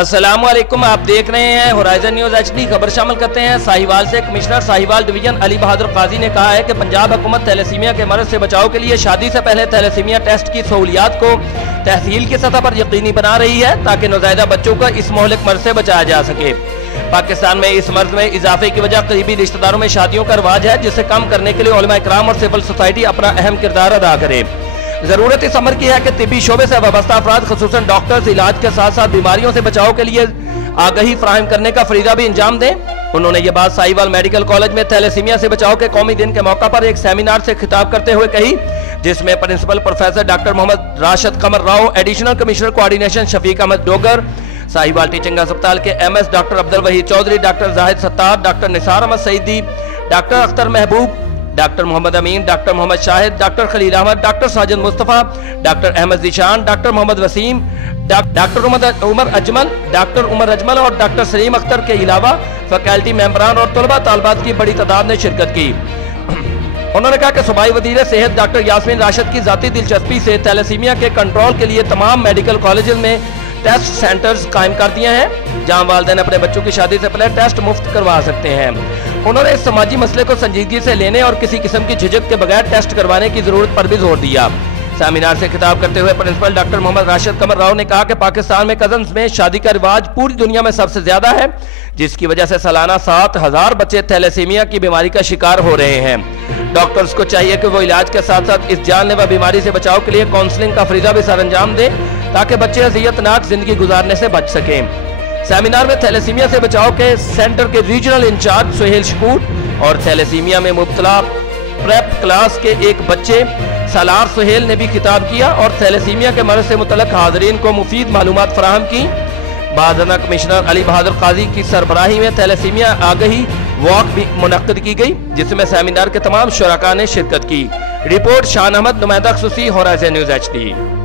अस्सलामुअलैकुम, आप देख रहे हैं होराइजन न्यूज़ HD। खबर शामिल करते हैं साहिवाल से। कमिश्नर साहिवाल डिवीजन अली बहादुर काजी ने कहा है कि पंजाब हुकूमत थैलेसीमिया के मर्ज से बचाव के लिए शादी से पहले थैलेसीमिया टेस्ट की सहूलियात को तहसील की सतह पर यकीनी बना रही है ताकि नौज़ायदा बच्चों को इस मोहलिक मर्ज से बचाया जा सके। पाकिस्तान में इस मर्ज में इजाफे की वजह करीबी रिश्तेदारों में शादियों का रिवाज है, जिसे कम करने के लिए उलमा इकराम और सिविल सोसाइटी अपना अहम किरदार अदा करे। जरूरत इस अमर की है कि तिब्बी शोबे से वाबस्ता अफराद खुसूसन डॉक्टर्स इलाज के साथ साथ बीमारियों से बचाव के लिए आगाही फराहम करने का फरीदा भी अंजाम दें। उन्होंने ये बात साहिवाल मेडिकल कॉलेज में थैलेसीमिया से बचाव के कौमी दिन के मौका पर एक सेमिनार से खिताब करते हुए कही, जिसमें principal professor doctor Mohammad Rashid Qamar Rao, additional commissioner coordination Shafiq Ahmed Dogar, Sahiwal teaching अस्पताल के MS doctor Abdul Waheed Chaudhry, doctor Zahid Sattar, doctor Nisar Ahmed Saeedi, doctor Akhtar Mehboob, doctor Mohammad Amin, doctor Mohammad Shahid, doctor Khalil Ahmed, doctor Sajid Mustafa, doctor Ahmed Zeeshan, doctor Mohammad Waseem, doctor Umar Ajmal और डॉक्टर सलीम अख्तर के अलावा फैकल्टी मेंबरान और तलबा तालबात की बड़ी तादाद ने शिरकत की। उन्होंने कहा कि सूबाई वज़ीर सेहत डॉक्टर यास्मीन राशिद की जाती दिलचस्पी से थैलेसीमिया के कंट्रोल के लिए तमाम मेडिकल कॉलेज में टेस्ट सेंटर्स कायम कर दिए हैं, जहां वालिदैन अपने बच्चों की शादी से पहले टेस्ट मुफ्त करवा सकते हैं। उन्होंने इस समाजी मसले को संजीदगी से लेने और किसी किस्म की झिझक के बगैर टेस्ट करवाने की जरूरत पर भी जोर दिया। सेमिनार से खिताब करते हुए प्रिंसिपल डॉक्टर मोहम्मद राशिद कमर राव ने कहा कि पाकिस्तान में कजन्स में शादी का रिवाज पूरी दुनिया में सबसे ज्यादा है, जिसकी वजह से सालाना 7000 बच्चे थैलेसीमिया की बीमारी का शिकार हो रहे हैं। डॉक्टर्स को चाहिए कि वो इलाज के साथ साथ इस जानलेवा बीमारी से बचाव के लिए काउंसलिंग का फरीदा भी सरअंजाम दें ताकि बच्चे अज़ियतनाक जिंदगी गुजारने से बच सकें। सेमिनार में थैलेसीमिया से बचाव के सेंटर के रीजनल इंचार्ज सुहेल शकूर और थैलेसीमिया में मुब्तला प्रेप क्लास के एक बच्चे सालार सुहेल ने भी खिताब किया और थैलेसीमिया के मर्ज से मुतल्लिक हाज़रीन को मुफीद मालूमात फराहम की। बादना कमिश्नर अली बहादुर काजी की सरबराही में थैलेसीमिया आगही वॉक भी मुनक्किद की गई, जिसमें सेमिनार के तमाम शुरका ने शिरकत की। रिपोर्ट शान अहमद, नुमाइंदा ख़ुसूसी, होराइजन न्यूज़ HD।